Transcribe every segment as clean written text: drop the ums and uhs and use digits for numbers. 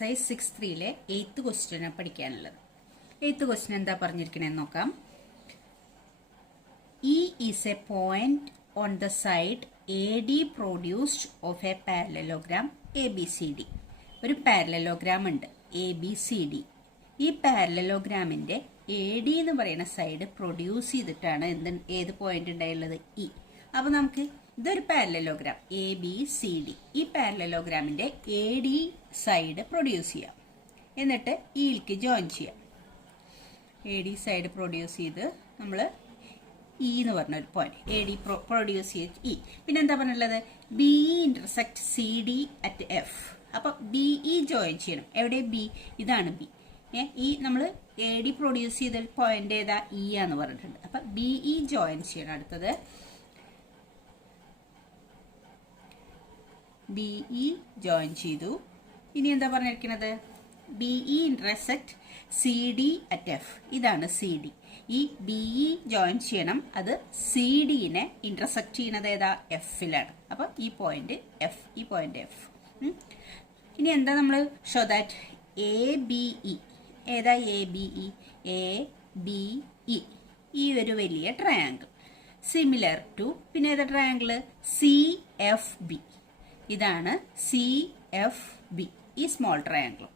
Exercise 6.3 8th question പഠിക്കാനുള്ളത്. 8th question എന്താ പറഞ്ഞിരിക്കണേന്ന് നോക്കാം. E is a point on the side AD produced of a parallelogram ABCD. ഒരു parallelogram ഉണ്ട് ABCD. ഈ പാരലലോഗ്രാമിന്റെ AD എന്ന് പറയുന്ന സൈഡ് പ്രൊഡ്യൂസ് ചെയ്തിട്ടാണ് ഏത് പോയിന്റ് ഉണ്ടായുള്ളത് E. അപ്പൊ നമുക്ക് ഇതൊരു പാരലലോഗ്രാം ABCD. ഈ പാരലലോഗ്രാമിന്റെ AD സൈഡ് പ്രൊഡ്യൂസ് ചെയ്യാം, എന്നിട്ട് ഇയിലേക്ക് ജോയിൻ ചെയ്യാം. AD സൈഡ് പ്രൊഡ്യൂസ് ചെയ്ത് നമ്മൾ E എന്ന് പറഞ്ഞ ഒരു പോയിന്റ് AD പ്രൊഡ്യൂസ് ചെയ്ത് E. പിന്നെ എന്താ പറഞ്ഞുള്ളത്? BE intersect CD at F. അപ്പൊ BE ജോയിൻ ചെയ്യണം. എവിടെ? B. ഇതാണ് B. ഈ നമ്മൾ AD പ്രൊഡ്യൂസ് ചെയ്ത പോയിന്റ് ഏതാ? E ആന്ന് പറഞ്ഞിട്ടുണ്ട്. അപ്പൊ BE ജോയിൻ ചെയ്യണം. അടുത്തത് BE ജോയിൻ ചെയ്തു. ഇനി എന്താ പറഞ്ഞിരിക്കുന്നത്? BE intersect CD at F. ഇതാണ് CD. ഈ BE ജോയിൻ ചെയ്യണം. അത് CDനെ ഇന്റർസെക്ട് ചെയ്യുന്നത് ഏതാ? Fലാണ്. അപ്പൊ ഈ പോയിന്റ് F, ഈ പോയിന്റ് F. ഇനി എന്താ നമ്മൾ ഷോ ദാറ്റ് ABE ഏതാ? ABE ABE ഈ ഒരു വലിയ ട്രയാങ്കിൾ സിമിലർ ടു പിന്നെ ഏതാ ട്രയാങ്കിൾ? CFB. ഇതാണ് CFB. ഈ സ്മോൾ ട്രയാങ്കിളും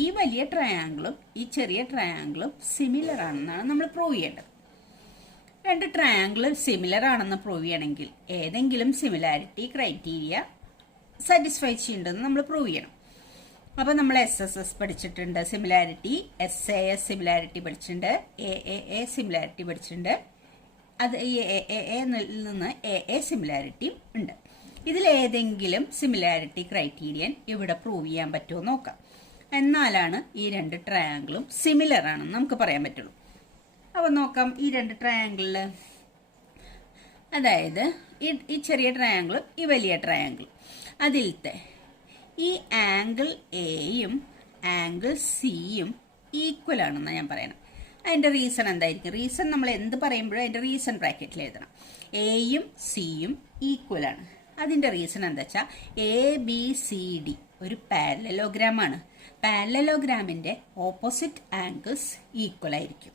ഈ വലിയ ട്രയാങ്കിളും ഈ ചെറിയ ട്രയാങ്കിളും സിമിലർ ആണെന്നാണ് നമ്മൾ പ്രൂവ് ചെയ്യേണ്ടത്. രണ്ട് ട്രയാങ്കിൾ സിമിലർ ആണെന്ന് പ്രൂവ് ചെയ്യണമെങ്കിൽ ഏതെങ്കിലും സിമിലാരിറ്റി ക്രൈറ്റീരിയ സാറ്റിസ്ഫൈ ചെയ്യുന്നുണ്ടെന്ന് നമ്മൾ പ്രൂവ് ചെയ്യണം. അപ്പൊ നമ്മൾ SSS പഠിച്ചിട്ടുണ്ട്, സിമിലാരിറ്റി SAS സിമിലാരിറ്റി പഠിച്ചിട്ടുണ്ട്, AAA സിമിലാരിറ്റി പഠിച്ചിട്ടുണ്ട്. അത് AAA നിന്ന് AA സിമിലാരിറ്റി ഉണ്ട്. ഇതിലേതെങ്കിലും സിമിലാരിറ്റി ക്രൈറ്റീരിയൻ ഇവിടെ പ്രൂവ് ചെയ്യാൻ പറ്റുമോ നോക്കാം. എന്നാലാണ് ഈ രണ്ട് ട്രയാങ്കിളും സിമിലർ ആണെന്ന് നമുക്ക് പറയാൻ പറ്റുള്ളൂ. അപ്പോൾ നോക്കാം. ഈ രണ്ട് ട്രയാങ്കിളിൽ, അതായത് ഈ ചെറിയ ട്രയാങ്കിളും ഈ വലിയ ട്രയാങ്കിളും, അതിലത്തെ ഈ ആംഗിൾ എയും ആംഗിൾ സിയും ഈക്വൽ ആണെന്നാണ് ഞാൻ പറയണം. അതിൻ്റെ റീസൺ എന്തായിരിക്കും? റീസൺ നമ്മൾ എന്ത് പറയുമ്പോഴും അതിൻ്റെ റീസൺ ബ്രാക്കറ്റിൽ എഴുതണം. എയും സിയും ഈക്വൽ ആണ്. അതിൻ്റെ റീസൺ എന്താ വെച്ചാൽ ABCD ഒരു പാരലലോഗ്രാം ആണ്. പാരലലോഗ്രാമിൻ്റെ ഓപ്പോസിറ്റ് ആംഗിൾസ് ഈക്വൽ ആയിരിക്കും.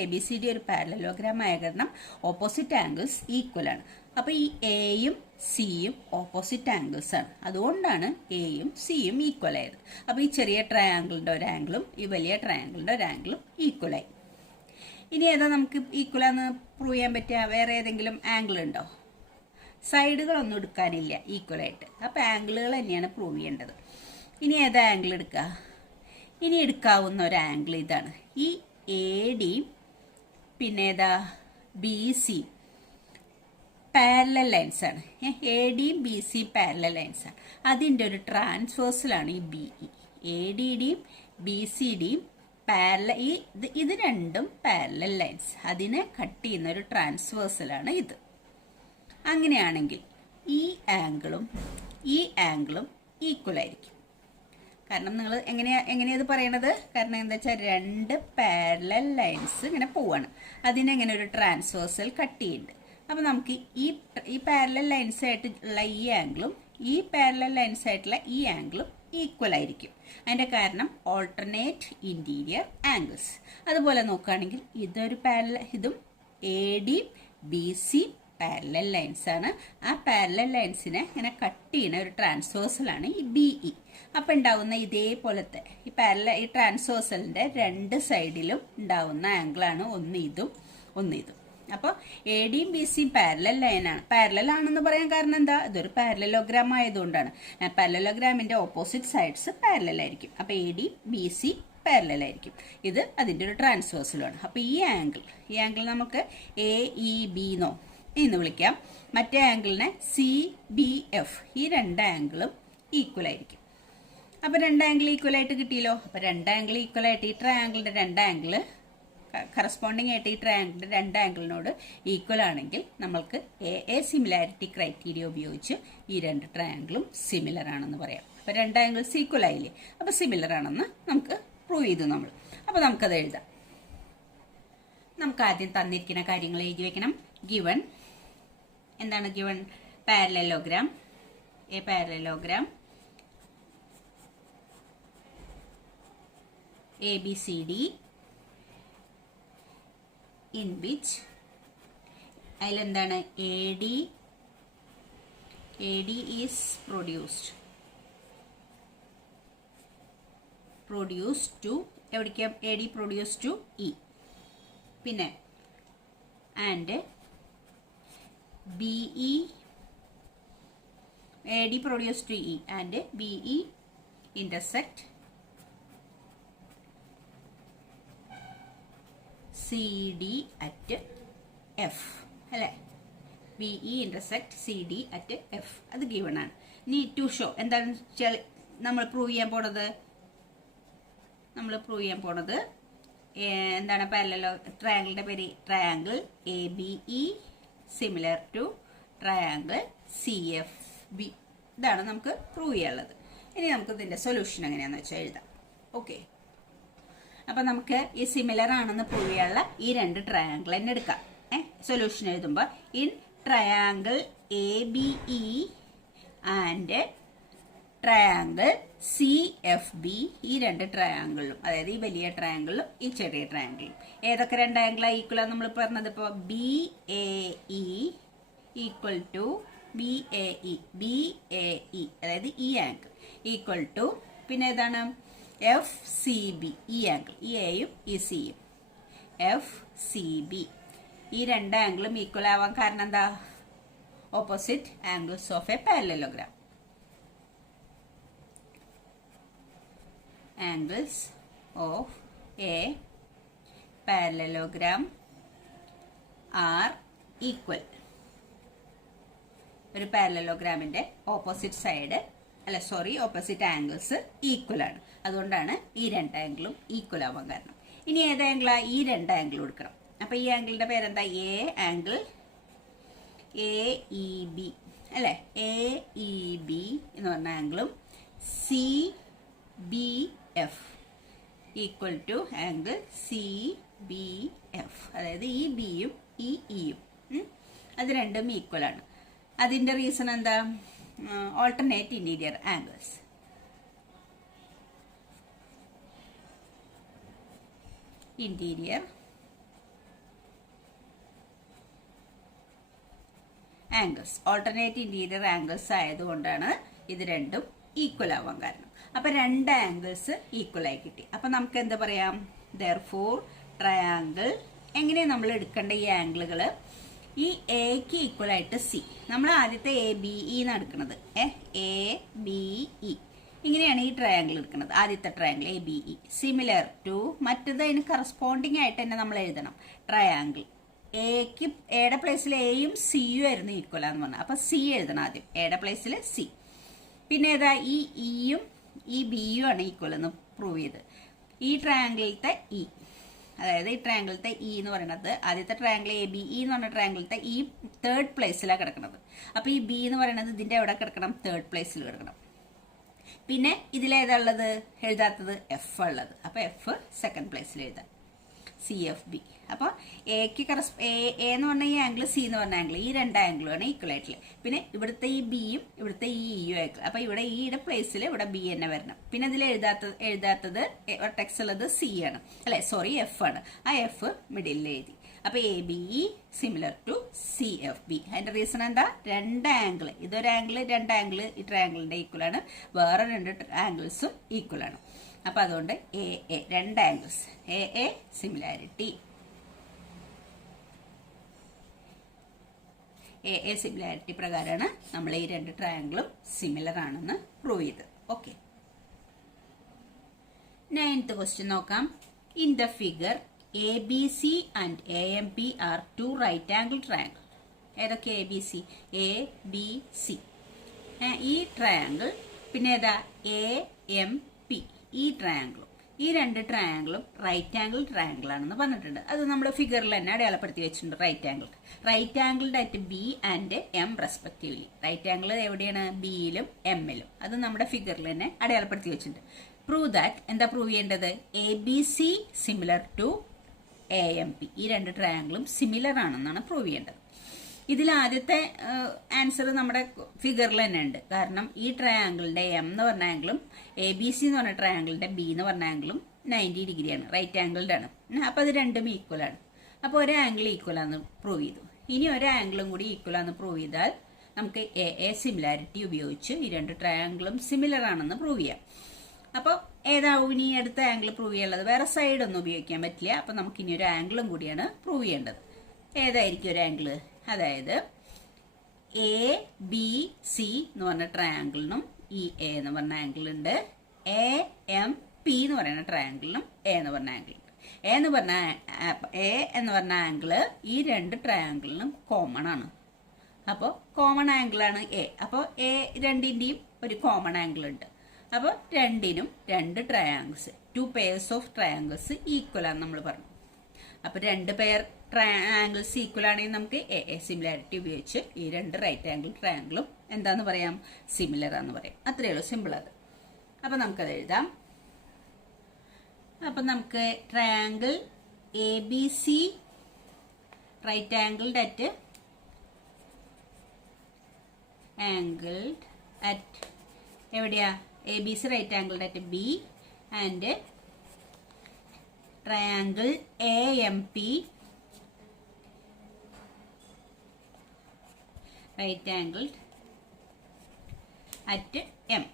ABCD ഒരു പാരലലോഗ്രാം ആയ കാരണം ഓപ്പോസിറ്റ് ആംഗിൾസ് ഈക്വൽ ആണ്. അപ്പോൾ ഈ എയും സിയും ഓപ്പോസിറ്റ് ആംഗിൾസ് ആണ്. അതുകൊണ്ടാണ് എയും സിയും ഈക്വൽ ആയത്. അപ്പോൾ ഈ ചെറിയ ട്രയാങ്കിളിൻ്റെ ഒരു ആംഗിളും ഈ വലിയ ട്രയാങ്കിളിൻ്റെ ഒരു ആംഗിളും ഈക്വൽ ആയി. ഇനി ഏതാ നമുക്ക് ഈക്വലാന്ന് പ്രൂവ് ചെയ്യാൻ പറ്റുക? വേറെ ഏതെങ്കിലും ആംഗിൾ ഉണ്ടോ? സൈഡുകളൊന്നും എടുക്കാനില്ല ഈക്വലായിട്ട്. അപ്പോൾ ആംഗിളുകൾ തന്നെയാണ് പ്രൂവ് ചെയ്യേണ്ടത്. ഇനി ഏതാ ആംഗിൾ എടുക്കുക? ഇനി എടുക്കാവുന്ന ഒരു ആംഗിൾ ഇതാണ്. ഈ AD പിന്നെ ഏതാ? BC പാരലൽ ലൈൻസ് ആണ്. ADയും BC പാരലൽ ലൈൻസ് ആണ്. അതിൻ്റെ ഒരു ട്രാൻസ്വേഴ്സലാണ് ഈ BE. ADയുടെയും BCയുടെയും പാരലൽ, ഇത് രണ്ടും പാരലൽ ലൈൻസ്. അതിനെ കട്ട് ചെയ്യുന്ന ഒരു ട്രാൻസ്വേഴ്സലാണ് ഇത്. അങ്ങനെയാണെങ്കിൽ ഈ ആംഗിളും ഈ ആംഗിളും ഈക്വൽ ആയിരിക്കും. കാരണം നിങ്ങൾ എങ്ങനെയത് പറയണത്? കാരണം എന്താ വെച്ചാൽ രണ്ട് പാരലൽ ലൈൻസ് ഇങ്ങനെ പോവാണ്. അതിനെങ്ങനെ ഒരു ട്രാൻസ്വേഴ്സൽ കട്ട് ചെയ്യുന്നുണ്ട്. അപ്പം നമുക്ക് ഈ പാരലൽ ലൈൻസ് ആയിട്ടുള്ള ഈ ആംഗിളും ഈ പാരലൽ ലൈൻസ് ആയിട്ടുള്ള ഈ ആംഗിളും ഈക്വൽ ആയിരിക്കും. അതിൻ്റെ കാരണം ഓൾട്ടർനേറ്റ് ഇന്റീരിയർ ആംഗിൾസ്. അതുപോലെ നോക്കുകയാണെങ്കിൽ ഇതും AD BC പാരലൽ ലൈൻസ് ആണ്. ആ പാരലൽ ലൈൻസിനെ ഇങ്ങനെ കട്ട് ചെയ്യുന്ന ഒരു ട്രാൻസ്വേഴ്സലാണ് ഈ BE. അപ്പം ഉണ്ടാവുന്ന ഇതേപോലത്തെ ഈ ട്രാൻസ്വേഴ്സലിന്റെ രണ്ട് സൈഡിലും ഉണ്ടാവുന്ന ആംഗിളാണ് ഒന്ന് ഇതും ഒന്ന് ഇതും. അപ്പോൾ ADയും BCയും പാരലൽ ലൈനാണ്. പാരലൽ ആണെന്ന് പറയാൻ കാരണം എന്താ? ഇതൊരു പാരലലോഗ്രാം ആയതുകൊണ്ടാണ്. പാരലലോഗ്രാമിന്റെ ഓപ്പോസിറ്റ് സൈഡ്സ് പാരലൽ ആയിരിക്കും. അപ്പോൾ AD BC പാരലൽ ആയിരിക്കും. ഇത് അതിൻ്റെ ഒരു ട്രാൻസ്വേഴ്സലാണ്. അപ്പോൾ ഈ ആംഗിൾ നമുക്ക് AEB എന്ന് വിളിക്കാം. മറ്റേ ആംഗിളിനെ CBF. ഈ രണ്ട് ആംഗിളും ഈക്വൽ ആയിരിക്കും. അപ്പോൾ രണ്ട് ആംഗിൾ ഈക്വൽ ആയിട്ട് കിട്ടിയല്ലോ. അപ്പോൾ രണ്ട് ആംഗിൾ ഈക്വൽ ആയിട്ട് ഈ ട്രയാംഗിളിന്റെ രണ്ട് ആംഗിൾ കറസ്പോണ്ടിങ് ആയിട്ട് ഈ ട്രയാംഗിളിന്റെ രണ്ട് ആംഗിളിനോട് ഈക്വൽ ആണെങ്കിൽ നമ്മൾക്ക് AA സിമിലാരിറ്റി ക്രൈറ്റീരിയ ഉപയോഗിച്ച് ഈ രണ്ട് ട്രയാംഗിളും സിമിലർ ആണെന്ന് പറയാം. അപ്പോൾ രണ്ട് ആംഗിൾസ് ഈക്വൽ ആയില്ലേ? അപ്പോൾ സിമിലർ ആണെന്ന് നമുക്ക് പ്രൂവ് ചെയ്തു നമ്മൾ. അപ്പോൾ നമുക്കത് എഴുതാം. നമുക്ക് ആദ്യം തന്നിരിക്കുന്ന കാര്യങ്ങൾ എഴുതി വെക്കണം. ഗിവൺ എന്താണ്? Given parallelogram. A parallelogram ABCD in which അതിലെന്താണ് AD is produced to എവിടേക്കാം AD produced to E. പിന്നെ and BE AD produced to E and BE intersect CD at F അല്ലേ. BE intersect CD at F അത് given ആണ്. ഇനി to show എന്താണ് നമ്മൾ prove ചെയ്യാൻ പോണത് എന്താണ് പാരലലോ ട്രയാങ്കിളിന്റെ പേര് triangle ABE similar to triangle CFB. ഇതാണ് നമുക്ക് പ്രൂവ് ചെയ്യാനുള്ളത്. ഇനി നമുക്ക് ഇതിന്റെ സൊല്യൂഷൻ എങ്ങനെയാണെന്ന് വെച്ചാൽ എഴുതാം. ഓക്കെ, അപ്പൊ നമുക്ക് ഈ സിമിലർ ആണെന്ന് പ്രൂവ് ചെയ്യാനുള്ള ഈ രണ്ട് ട്രയാങ്കിൾ തന്നെ എടുക്കാം. സൊല്യൂഷൻ എഴുതുമ്പോൾ in triangle ABE and triangle CFB ഈ രണ്ട് ട്രയാങ്കിളും, അതായത് ഈ വലിയ ട്രയാങ്കിളും ഈ ചെറിയ ട്രയാങ്കിളും ഏതൊക്കെ രണ്ട് ആംഗിളാണ് ഈക്വൽ ആണ് നമ്മൾ പറഞ്ഞത്? ഇപ്പോൾ BAE ഈക്വൽ ടു BAE അതായത് ഈ ആംഗിൾ ഈക്വൽ ടു പിന്നെ ഏതാണ് FCB ഈ ആംഗിൾ, ഈ എയും ഈ സിയും FCB. ഈ രണ്ട് ആംഗിളും ഈക്വൽ ആവാൻ കാരണം എന്താ? Opposite angles of A parallelogram. Angles of a parallelogram are equal. ഒരു പാരലലോഗ്രാമിന്റെ ഓപ്പോസിറ്റ് ആംഗിൾസ് ഈക്വൽ ആണ്. അതുകൊണ്ടാണ് ഈ രണ്ട് ആംഗിളും ഈക്വൽ ആവാൻ കാരണം. ഇനി ഏത് ആംഗിളാ? ഈ രണ്ട് ആംഗിൾ കൊടുക്കണം. അപ്പൊ ഈ ആംഗിളിന്റെ പേരെന്താ? ആംഗിൾ AEB അല്ലെ. AEB എന്ന് പറഞ്ഞ ആംഗിളും CBF equal to angle CBF. അതായത് ഈ ബിയും ഈ ഇയും അത് രണ്ടും ഈക്വൽ ആണ്. അതിന്റെ റീസൺ എന്താ? Alternate interior angles. Alternate interior angles ആയതുകൊണ്ടാണ് ഇത് രണ്ടും ഈക്വൽ ആവാൻ കാരണം. അപ്പൊ രണ്ട് ആംഗിൾസ് ഈക്വൽ ആയി കിട്ടി. അപ്പൊ നമുക്ക് എന്താ പറയാം? ദെർഫോർ ട്രയാങ്കിൾ എങ്ങനെയാണ് നമ്മൾ എടുക്കേണ്ട ഈ ആംഗിളുകള്? ഈ എക്ക് ഈക്വൽ ആയിട്ട് സി. നമ്മൾ ആദ്യത്തെ ABE എന്നാണ് എടുക്കുന്നത്. ABE ഇങ്ങനെയാണ് ഈ ട്രയാങ്കിൾ എടുക്കുന്നത്. ആദ്യത്തെ ട്രയാങ്കിൾ ABE സിമിലർ ടു മറ്റത് അതിന് കറസ്പോണ്ടിങ് ആയിട്ട് തന്നെ നമ്മൾ എഴുതണം. ട്രയാങ്കിൾ എയുടെ പ്ലേസിൽ എയും സിയും ആയിരുന്നു ഈക്വൽ ആന്ന് പറഞ്ഞത്. അപ്പൊ സി എഴുതണം ആദ്യം. എയുടെ പ്ലേസിൽ സി. പിന്നെ ഏതാ? ഈ ഇയും ഈ ബിയും ആണ് ഈക്വൽ എന്ന് പ്രൂവ് ചെയ്ത്. ഈ ട്രയാങ്കിളിലത്തെ ഇ, അതായത് ഈ ട്രയാങ്കിളിലത്തെ ഇ എന്ന് പറയുന്നത് ആദ്യത്തെ ട്രയാങ്കിൾ ABE എന്ന് പറഞ്ഞ ട്രയാങ്കിളിലത്തെ ഈ തേർഡ് പ്ലേസിലാണ് കിടക്കുന്നത്. അപ്പൊ ഈ ബി എന്ന് പറയുന്നത് ഇതിന്റെ എവിടെ കിടക്കണം? തേർഡ് പ്ലേസിൽ കിടക്കണം. പിന്നെ ഇതിലേതുള്ളത് എഴുതാത്തത്? എഫ് ഉള്ളത്. അപ്പൊ എഫ് സെക്കൻഡ് പ്ലേസിൽ എഴുതാം. CFB. അപ്പോൾ എക്ക് എന്ന് പറഞ്ഞ ഈ ആംഗിൾ, സി എന്ന് പറഞ്ഞ ആംഗിൾ, ഈ രണ്ട് ആംഗിളുമാണ് ഈക്വൽ ആയിട്ടുള്ളത്. പിന്നെ ഇവിടുത്തെ ഈ ബിയും ഇവിടുത്തെ ഈ ഇയും ആയിട്ടുള്ള. അപ്പൊ ഇവിടെ ഈയുടെ പ്ലേസിൽ ഇവിടെ ബി തന്നെ വരണം. പിന്നെ ഇതിൽ എഴുതാത്തത് ടെക്സ് ഉള്ളത് സി ആണ്, അല്ലെ സോറി എഫ് ആണ്. ആ എഫ് മിഡിലിൽ എഴുതി. അപ്പൊ ABE സിമിലർ ടു CFB. അതിന്റെ റീസൺ എന്താ? രണ്ട് ആംഗിൾ, ഇതൊരു ആംഗിൾ, രണ്ട് ആംഗിൾ ഈ ട്രയാംഗിളിന്റെ ഈക്വൽ ആണ്, വേറെ രണ്ട് ആംഗിൾസും ഈക്വൽ ആണ്. അപ്പൊ അതുകൊണ്ട് രണ്ട് ആംഗിൾസ് സിമിലാരിറ്റി. സിമിലാരിറ്റി പ്രകാരമാണ് നമ്മൾ ഈ രണ്ട് ട്രയാംഗിളും സിമിലർ ആണെന്ന് പ്രൂവ് ചെയ്ത്. ഓക്കെ, 9th ക്വസ്റ്റ്യൻ നോക്കാം. In the figure ABC and AMP are two right angle triangle. ഏതൊക്കെ? ABC, ABC ഈ ട്രയാംഗിൾ, പിന്നെ ഏതാ? AMP ഈ ട്രയാംഗിളും. ഈ രണ്ട് ട്രയാംഗിളും റൈറ്റ് ആംഗിൾ ട്രയാംഗിൾ ആണെന്ന് പറഞ്ഞിട്ടുണ്ട്. അത് നമ്മൾ ഫിഗറിൽ തന്നെ അടയാളപ്പെടുത്തി വെച്ചിട്ടുണ്ട്. Right angled at B and M respectively. Right angle എവിടെയാണ്? ബിയിലും എമ്മിലും. അത് നമ്മുടെ ഫിഗറിൽ തന്നെ അടയാളപ്പെടുത്തി വെച്ചിട്ടുണ്ട്. Prove that. എന്താ പ്രൂവ് ചെയ്യേണ്ടത്? ABC similar to AMP. ഈ രണ്ട് ട്രയാംഗിളും സിമിലർ ആണെന്നാണ് പ്രൂവ് ചെയ്യേണ്ടത്. ഇതിൽ ആദ്യത്തെ ആൻസർ നമ്മുടെ ഫിഗറിൽ തന്നെ ഉണ്ട്. കാരണം ഈ ട്രയാംഗിളിന്റെ M എന്ന് പറഞ്ഞ ആംഗിളും ABC എന്ന് പറഞ്ഞ ട്രയാംഗിളിന്റെ B എന്ന് പറഞ്ഞ ആംഗിളും 90 ഡിഗ്രിയാണ്, റൈറ്റ് ആംഗിൾഡ് ആണ്. അപ്പോൾ അത് രണ്ടും ഈക്വൽ ആണ്. അപ്പോൾ ഒരു ആംഗിൾ ഈക്വൽ ആണെന്ന് പ്രൂവ് ചെയ്തു. ഇനി ഒരു ആംഗിളും കൂടി ഈക്വൽ ആണെന്ന് പ്രൂവ് ചെയ്താൽ നമുക്ക് എ സിമിലാരിറ്റി ഉപയോഗിച്ച് ഈ രണ്ട് ട്രയാംഗിളും സിമിലർ ആണെന്ന് പ്രൂവ് ചെയ്യാം. അപ്പോൾ ഏതാവും ഇനി അടുത്ത ആംഗിൾ പ്രൂവ് ചെയ്യാനുള്ളത്? വേറെ സൈഡൊന്നും ഉപയോഗിക്കാൻ പറ്റില്ല. അപ്പോൾ നമുക്ക് ഇനി ഒരു ആംഗിളും കൂടിയാണ് പ്രൂവ് ചെയ്യേണ്ടത്. ഏതായിരിക്കും ഒരു ആംഗിൾ? അതായത് എ ബി സി എന്ന് പറഞ്ഞ ട്രയാംഗിളിനും ഈ എ എന്ന് പറഞ്ഞ ആംഗിൾ ഉണ്ട്. എ എം പി എന്ന് പറയുന്ന ട്രയാംഗിളിനും എ എന്ന് പറഞ്ഞ ആംഗിൾ ഉണ്ട്. എ എന്ന് പറഞ്ഞ ആംഗിള് ഈ രണ്ട് ട്രയാംഗിളിനും കോമൺ ആണ്. അപ്പോൾ കോമൺ ആംഗിളാണ് എ. അപ്പോൾ എ രണ്ടിൻ്റെയും ഒരു കോമൺ ആംഗിൾ ഉണ്ട്. അപ്പോൾ രണ്ടിനും രണ്ട് triangles, 2 pairs of triangles equal ആണ് നമ്മൾ പറഞ്ഞു. അപ്പോൾ 2 പെയർ ട്രയാംഗിൾസ് ഈക്വൽ ആണെങ്കിൽ നമുക്ക് എ സിമിലാരിറ്റി ഉപയോഗിച്ച് ഈ രണ്ട് റൈറ്റ് ആംഗിൾ ട്രയാംഗിളും എന്താന്ന് പറയാം? സിമിലർ ആണെന്ന് പറയാം. അത്രയേ ഉള്ളൂ, സിമ്പിൾ അത്. അപ്പം നമുക്കത് എഴുതാം. അപ്പം നമുക്ക് triangle A B C right angled at എവിടെയാ? A B C right angled at B and triangle A M P right angled at M.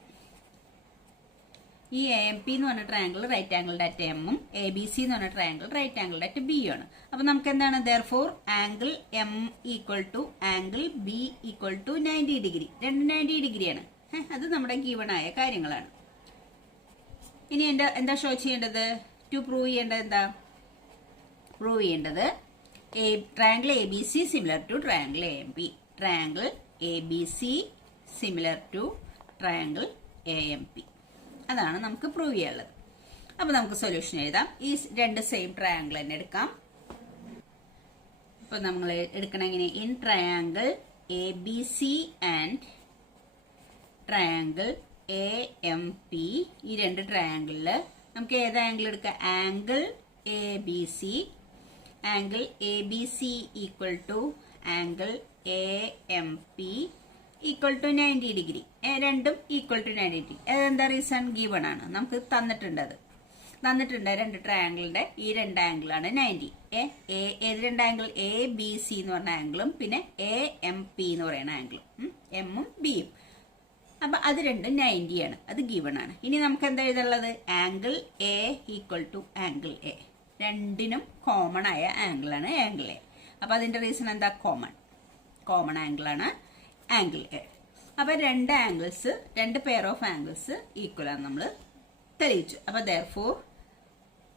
ഈ എ എം പി എന്ന് പറഞ്ഞ ട്രയാംഗിൾ റൈറ്റ് ആംഗിൾഡ് അറ്റ് എമ്മും എ ബി സി എന്ന് പറഞ്ഞ triangle right angled at B ആണ്. അപ്പൊ നമുക്ക് എന്താണ്? Therefore angle M equal to angle B equal to 90 degree. രണ്ട് 90 ഡിഗ്രിയാണ്. അത് നമ്മുടെ ഗീവൺ ആയ കാര്യങ്ങളാണ്. ഇനി എന്താ ഷോ ചെയ്യേണ്ടത്? ടു പ്രൂവ് ചെയ്യേണ്ടത് എന്താ? പ്രൂവ് ചെയ്യേണ്ടത് triangle A B C similar to triangle A M P. Triangle A B C similar to triangle A M P. അതാണ് നമുക്ക് പ്രൂവ് ചെയ്യാനുള്ളത്. അപ്പൊ നമുക്ക് സൊല്യൂഷൻ എഴുതാം. ഈ രണ്ട് സെയിം ട്രയാംഗിൾ തന്നെ എടുക്കാം. അപ്പൊ നമ്മൾ എടുക്കണം എങ്ങനെ? In triangle A B C and triangle A M P, ഈ രണ്ട് ട്രയാംഗിളില് നമുക്ക് ഏത് ആംഗിൾ എടുക്കാം? Angle A B C. Angle A B C equal to angle A M P equal to 90 degree. രണ്ടും ഈക്വൽ ടു 90 ഡിഗ്രി. എന്താ reason? Given ആണ്, നമുക്ക് തന്നിട്ടുണ്ട്. രണ്ട് ട്രയാംഗിളിന്റെ ഈ രണ്ട് ആംഗിളാണ് 90. ഏത് രണ്ട് ആംഗിൾ? എ ബി സി എന്ന് പറഞ്ഞ ആംഗിളും പിന്നെ എ എം പി എന്ന് പറയുന്ന ആംഗിളും, എമ്മും ബിയും. അപ്പൊ അത് രണ്ടും 90 ആണ്, അത് ഗീവൺ ആണ്. ഇനി നമുക്ക് എന്താ എഴുതാനുള്ളത്? Angle A equal to angle A. രണ്ടിനും കോമൺ ആയ ആംഗിളാണ് ആംഗിൾ എ. അപ്പൊ അതിന്റെ റീസൺ എന്താ? കോമൺ ആംഗിളാണ് ആംഗിൾ എ. അപ്പൊ രണ്ട് പെയർ ഓഫ് ആംഗിൾസ് ഈക്വൽ ആണ് നമ്മൾ തെളിയിച്ചു. അപ്പൊ ദെയർഫോർ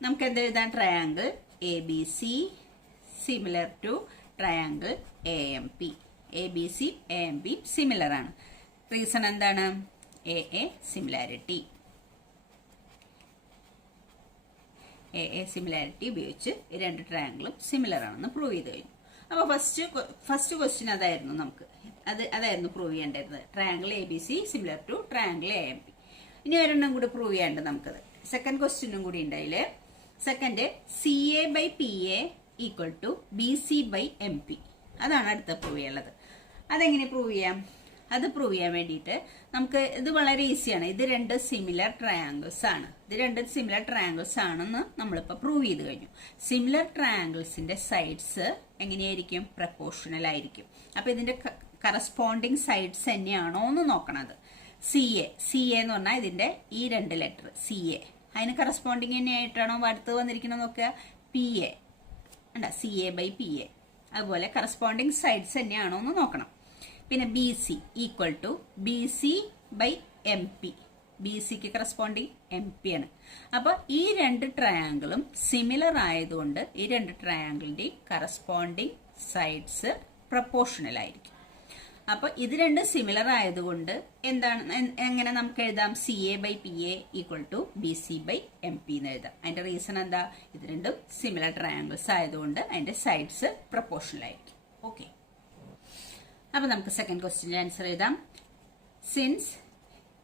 നമുക്ക് എന്ത് എഴുതാം? Triangle A B C similar to triangle A M P. A B C A M P similar ആണ്. റീസൺ എന്താണ്? A similarity. എ സിമിലാരിറ്റി ഉപയോഗിച്ച് ഈ രണ്ട് ട്രയാംഗിളും സിമിലർ ആണെന്ന് പ്രൂവ് ചെയ്ത് കഴിഞ്ഞു. അപ്പൊ ഫസ്റ്റ് ക്വസ്റ്റ്യൻ അതായിരുന്നു അതായിരുന്നു പ്രൂവ് ചെയ്യേണ്ടത്. Triangle A B C similar to triangle A M P. ഇനി ഒരെണ്ണം കൂടി പ്രൂവ് ചെയ്യേണ്ടത് നമുക്കത്. സെക്കൻഡ് ക്വസ്റ്റ്യനും കൂടി ഉണ്ടായില്ലേ? Second C A by P A equal to B C by M P. അതാണ് അടുത്ത പ്രൂവ് ചെയ്യാനുള്ളത്. അതെങ്ങനെ പ്രൂവ് ചെയ്യാം? അത് പ്രൂവ് ചെയ്യാൻ വേണ്ടിയിട്ട് നമുക്ക് ഇത് വളരെ ഈസിയാണ്. ഇത് രണ്ട് സിമിലർ ട്രയാംഗിൾസ് ആണെന്ന് നമ്മളിപ്പോൾ പ്രൂവ് ചെയ്ത് കഴിഞ്ഞു. സിമിലർ ട്രയാംഗിൾസിന്റെ സൈഡ്സ് എങ്ങനെയായിരിക്കും? പ്രപ്പോർഷണൽ ആയിരിക്കും. അപ്പൊ ഇതിന്റെ കറസ്പോണ്ടിങ് സൈഡ്സ് തന്നെയാണോ എന്ന് നോക്കണത്. സി എ എന്ന് പറഞ്ഞാൽ ഇതിന്റെ ഈ രണ്ട് ലെറ്റർ സി എ, അതിന് കറസ്പോണ്ടിങ് തന്നെയായിട്ടാണോ അടുത്ത് വന്നിരിക്കണം നോക്കുക. P A C A by P A, അതുപോലെ കറസ്പോണ്ടിങ് സൈഡ്സ് തന്നെയാണോ എന്ന് നോക്കണം. പിന്നെ B C equal to B C by M P. B സിക്ക് കറസ്പോണ്ടിങ് എം പി ആണ്. അപ്പൊ ഈ രണ്ട് ട്രയാംഗിളും സിമിലർ ആയതുകൊണ്ട് ഈ രണ്ട് ട്രയാംഗിളിന്റെയും കറസ്പോണ്ടിങ് സൈഡ്സ് പ്രപ്പോർഷണൽ ആയിരിക്കും. അപ്പൊ ഇത് രണ്ടും സിമിലർ ആയതുകൊണ്ട് എങ്ങനെ നമുക്ക് എഴുതാം? C A by P A equal to B C by M P എന്ന് എഴുതാം. അതിന്റെ റീസൺ എന്താ? ഇത് രണ്ടും സിമിലർ ട്രയാംഗിൾസ് ആയതുകൊണ്ട് അതിന്റെ സൈഡ്സ് പ്രപ്പോർഷണൽ ആയിരിക്കും. ഓക്കെ, അപ്പൊ നമുക്ക് സെക്കൻഡ് ക്വസ്റ്റ്യന്റെ ആൻസർ എഴുതാം. Since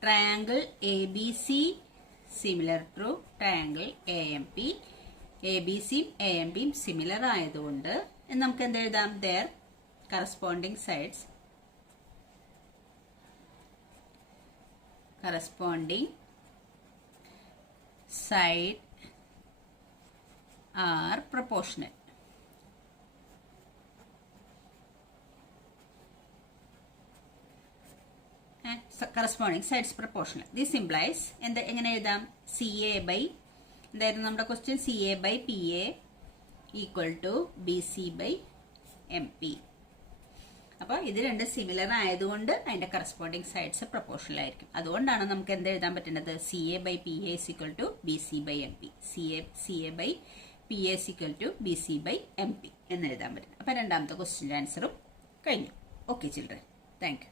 triangle A B C similar to triangle A M P, A B സിയും എ എം പിയും സിമിലർ ആയതുകൊണ്ട് നമുക്ക് എന്ത് എഴുതാം? Their corresponding sides are proportional. Corresponding sides proportional. This implies എങ്ങനെ എഴുതാം? CA by എന്തായിരുന്നു നമ്മുടെ question? CA by PA equal to BC by MP. അപ്പോൾ ഇത് രണ്ട് സിമിലർ ആയതുകൊണ്ട് അതിന്റെ കറസ്പോണ്ടിങ് സൈഡ്സ് പ്രൊപ്പോർഷണൽ ആയിരിക്കും. അതുകൊണ്ടാണ് നമുക്ക് എന്ത് എഴുതാൻ പറ്റുന്നത്? CA by PA is equal to BC by MP. CA by PA is equal to BC by MP എന്ന് എഴുതാൻ പറ്റും. അപ്പോൾ രണ്ടാമത്തെ ക്വസ്റ്റ്യൻ്റെ ആൻസറും കഴിഞ്ഞു. Okay children, thank you.